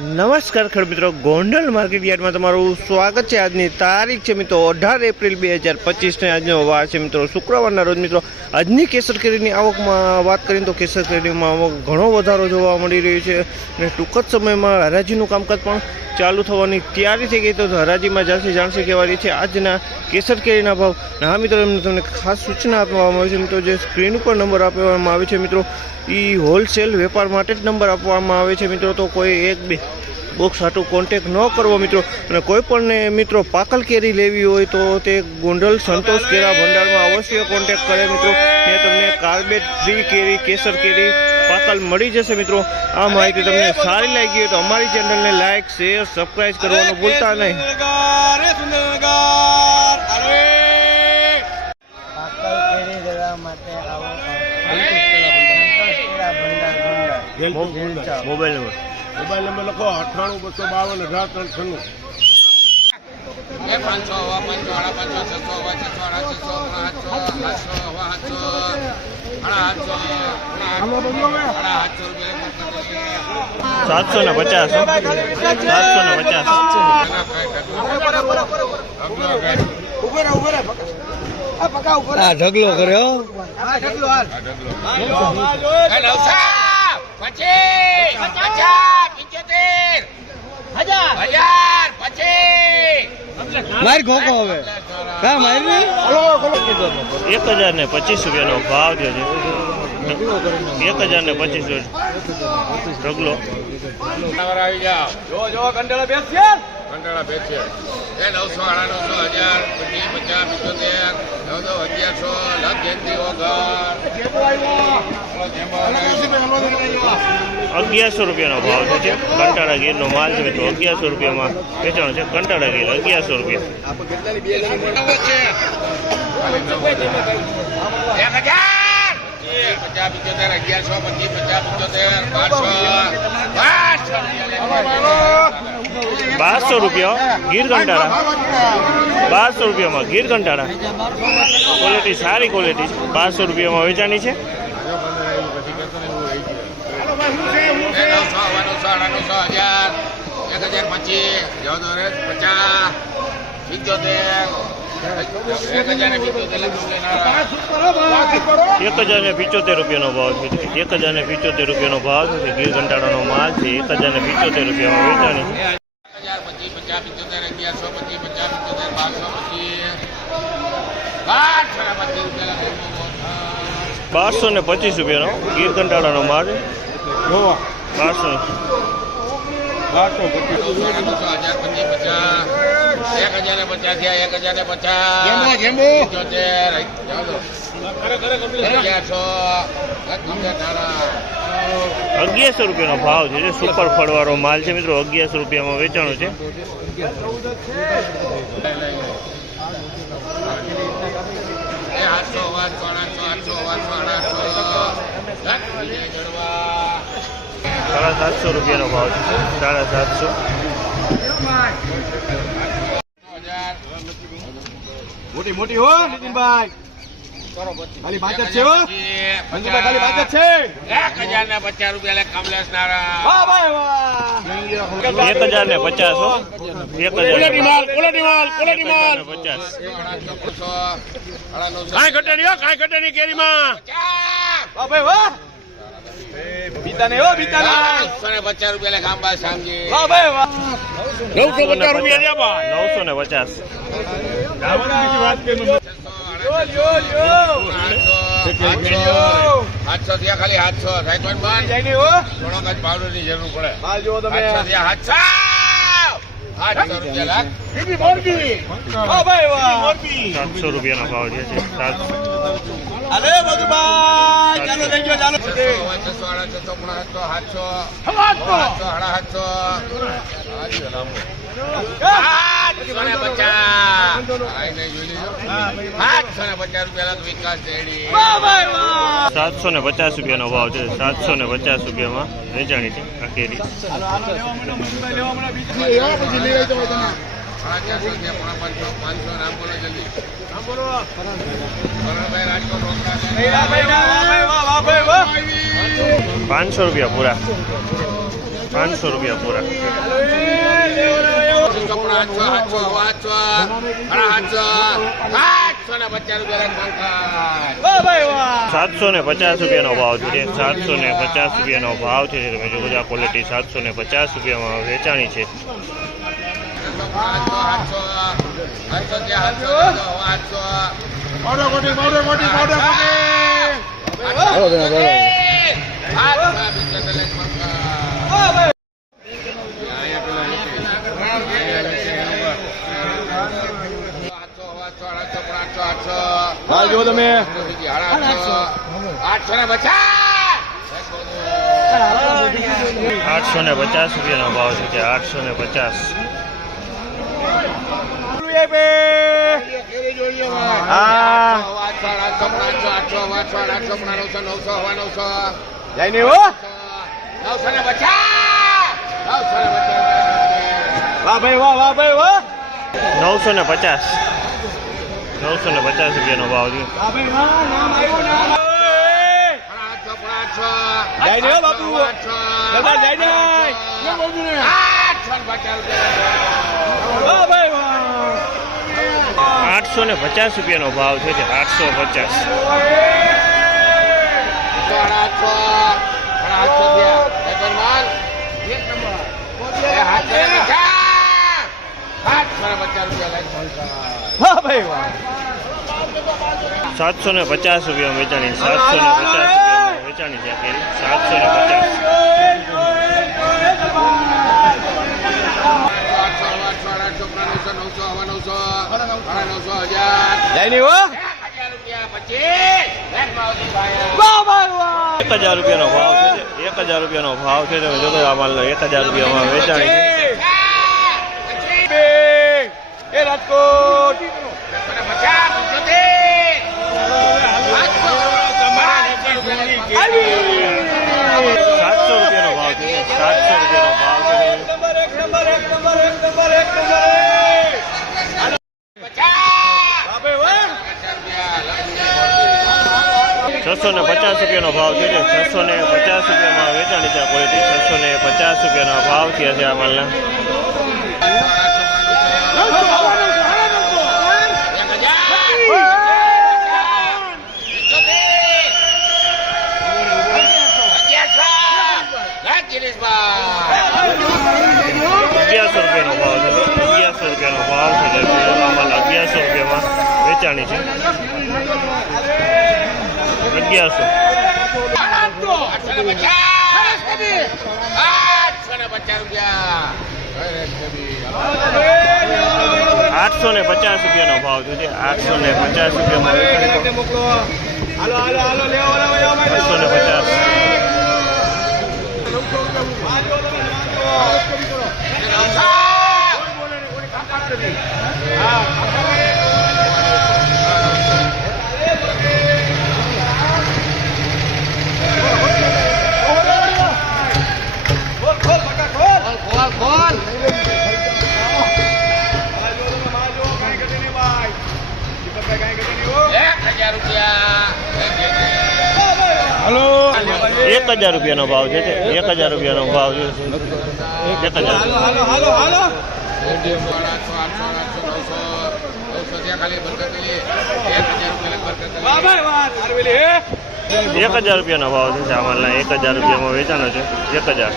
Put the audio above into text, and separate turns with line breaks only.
નમસ્કાર ખેડ મિત્રો, ગોંડલ માર્કેટ યાર્ડમાં તમારું સ્વાગત છે. આજની તારીખ છે મિત્રો, અઢાર એપ્રિલ બે હજાર પચીસને આજનો વાર છે મિત્રો. શુક્રવારના રોજ મિત્રો, આજની કેસર કેરીની આવકમાં વાત કરીએ તો કેસર કેરીમાં આવક ઘણો વધારો જોવા મળી રહ્યો છે અને ટૂંક જ સમયમાં હરાજીનું કામકાજ પણ ચાલુ થવાની તૈયારી થઈ ગઈ. તો હરાજીમાં જાણશે જાણશે કહેવાની છે આજના કેસર કેરીના ભાવ. હા મિત્રો, એમને તમને ખાસ સૂચના આપવામાં આવે છે મિત્રો, જે સ્ક્રીન ઉપર નંબર આપવામાં આવે છે મિત્રો. એ હોલસેલ વેપાર માટે જ નંબર આપવામાં આવે છે મિત્રો. તો કોઈ એક બે બોક્સ હાટું કોન્ટેક ન કરવો મિત્રો. અને કોઈ પણ મિત્રો પાકલ કેરી લેવી હોય તો તે ગોંડલ સંતોષ કેરા ભંડારમાં અવશ્ય કોન્ટેક કરે મિત્રો. ત્યાં તમને કાર્બેટ ફ્રી કેરી, કેસર કેરી, પાકલ મળી જશે મિત્રો. આ માહિતી તમને સારી લાગી હોય તો અમારી ચેનલને લાઇક શેર સબસ્ક્રાઈબ કરવાનું ભૂલતા નહીં. મોબાઈલ નંબર
મોબાઈલ નંબર લખો અઠ્ઠાણું બસો બાવન અઢાર ત્રણ છન્નું
બે પાંચસો હવા પાંચસો આડા પાંચસો છસો હવા છસો આડા છસો સાતસો હવા સાતસો આડા સાતસો સાતસો
સાતસો ને પચાસ સાતસો ને પચાસ
આ ઢગલો કર્યો
પછી પચાસ પંચોતેર હજાર. પછી
માર ખોખો હવે. કા મારી?
એક હજાર ને પચીસ રૂપિયાનો ભાવ છે. એક હજાર ને પચીસ ઢગલો
આવી જાઓ.
જો જો કંટાળા બેસ
કંટાળા બેસીએ એ નવસો આડા નવસો હજાર પછી પચાસ પંચોતેર નવસો અગિયારસો લખ જયંતિ
અગિયારસો રૂપિયાનો ભાવ છે કંટાળા ગીરનો માલ છે મિત્રો. અગિયારસો રૂપિયામાં વેચાણ છે. કંટાળા ગીર અગિયારસો રૂપિયા.
પચાસ પંચોતેર અગિયારસો પચીસ પચાસ પંચોતેર પાંચસો બારસો
બારસો રૂપિયા, ગીર કંટાળા બારસો રૂપિયામાં ગીર કંટાળા ક્વોલિટી સારી ક્વોલિટી બારસો રૂપિયામાં વેચાણી છે.
એક હજાર ને પંચોતેર
રૂપિયાનો ભાવ છે. એક હજાર ને પિચોતેર રૂપિયાનો ભાવ છે. ગીર કંટાળાનો માલ છે. એક હજાર ને પિચોતેર રૂપિયામાં વેચાણી
પચીસ પચાસ પંચોતેર અગિયારસો પછી પચાસ પંચોતેર બારસો પછી બારસો ને પચીસ રૂપિયા
બારસો ને પચીસ રૂપિયાનો ગીર કંટાળાનો માલ. છે બારસો
હજાર પચીસ પચાસ. એક હજાર ને પચાસ. થયા એક હજાર ને પચાસ પંચોતેર અગિયારસો
રૂપિયાનો ભાવ છે જે સુપર ફળવાળો માલ છે. મિત્રો અગિયારસો રૂપિયામાં વેચાણો છે.
આઠસો આઠસો આઠસો આઠસો આઠસો
સાડા સાતસો રૂપિયાનો ભાવ છે સાડા સાતસો.
મોટી મોટી હો નીતિનભાઈ. ખાલી પાંચ છે હો. મંજુભાઈ ખાલી પાંચ છે.
એક હજાર ને પચાસ રૂપિયા લે કમલેશ નારા
એક હજાર ને પચાસ હો. એક હજાર
ક્વોલિટી માલ ક્વોલિટી માલ
પચાસ.
કાંઈ ઘટે નહીં હો કાંઈ ઘટે નહીં કેરીમાં. વાહ ભાઈ વાહ. બીતા નહીં હો બીતા નહીં
પચાસ રૂપિયા લે ખાંબા શામજી
વાહ ભાઈ વાહ. નવસો પચાસ રૂપિયા લે બા.
નવસો ને પચાસ
આઠસો. થયા ખાલી આઠસો. થાય કોઈ બંધ
જાય નહીં
થોડોક જ પાવડરની જરૂર પડે.
માલ જુઓ તમે.
આઠસો થયા લાખ.
વાહ.
સાતસો રૂપિયાનો ભાવ છે છે સાતસો.
અરે મધુભાઈ ચાલો લઈ ગયો ચાલો.
છસો સાડા છસો પોણા સાતસો સાતસો. સાતસો સાડા સાતસો. આજી ને પચાસ. રૂપિયા લાખ વિકાસ
સાતસો ને પચાસ રૂપિયાનો ભાવ છે. સાતસો ને પચાસ રૂપિયામાં વેચાણી છે આ કેરી
પાંચસો
રૂપિયા પૂરા. પાંચસો રૂપિયા પૂરા. સાતસો ને પચાસ રૂપિયાનો ભાવ છે સાતસો ને પચાસ રૂપિયાનો ભાવ છે તમે જો બધા ક્વોલિટી સાતસો ને પચાસ રૂપિયામાં વેચાણી છે.
પાવડર કોટી પાવડર કોટી પાવડર કોટી હાલ તમે
આઠસો ને પચાસ
આઠસો ને પચાસ રૂપિયાનો ભાવ છે જે આઠસો ને પચાસ?
નવસો ને પચાસ નવસો ને પચાસ.
વાહ ભાઈ વાહ વાહ ભાઈ
નવસો ને પચાસ. નવસો ને પચાસ રૂપિયાનો ભાવ છે.
બાપુ.
આઠસો ને પચાસ
રૂપિયાનો ભાવ છે આઠસો પચાસ. સાતસો ને પચાસ રૂપિયા વેચાણી સાતસો ને પચાસ રૂપિયા વેચાણી છે. સાતસો ને પચાસ
આઠસો આઠસો આઠસો નવસો નવસો હવા નવસો સાડા નવસો હજાર
જાય નહીં હો.
હજાર રૂપિયા પચીસ એક ભાવથી ભાઈ
વાહ ભાઈ વાહ
એક હજાર રૂપિયાનો ભાવ છે એક હજાર રૂપિયાનો ભાવ છે તમે જોતો આ માલનો એક હજાર રૂપિયામાં વેચાણી
રાજકોટ
સાતસો રૂપિયાનો ભાવ છે સાતસો રૂપિયાનો ભાવ છે
નંબર એક નંબર એક નંબર એક નંબર એક નંબર વાહ ભાઈ વાહ
છસો ને પચાસ રૂપિયાનો ભાવ છે. જે છસો ને પચાસ રૂપિયામાં વેચાણી છે ક્વોલિટી છસો ને પચાસ રૂપિયાનો ભાવ થયા છે આ માલના. અગિયારસો આઠસો ને પચાસ રૂપિયાનો ભાવ છે જે આઠસો ને પચાસ રૂપિયામાં વેચાણી છે.
મોકલો હાલો હાલો હાલો લેવો લેવો લેવો ભાઈ,
બસો ને
લેવો,
પચાસ
ખોલ
એક હજાર રૂપિયાનો ભાવ છે એક હજાર રૂપિયાનો ભાવ છે. એક હજાર.
હાલો હાલો હાલો હાલો. વાહ ભાઈ વાહ તારવેલી હે?
એક હજાર રૂપિયાનો ભાવ છે આ એક હજાર રૂપિયામાં વેચાણો છે. એક હજાર.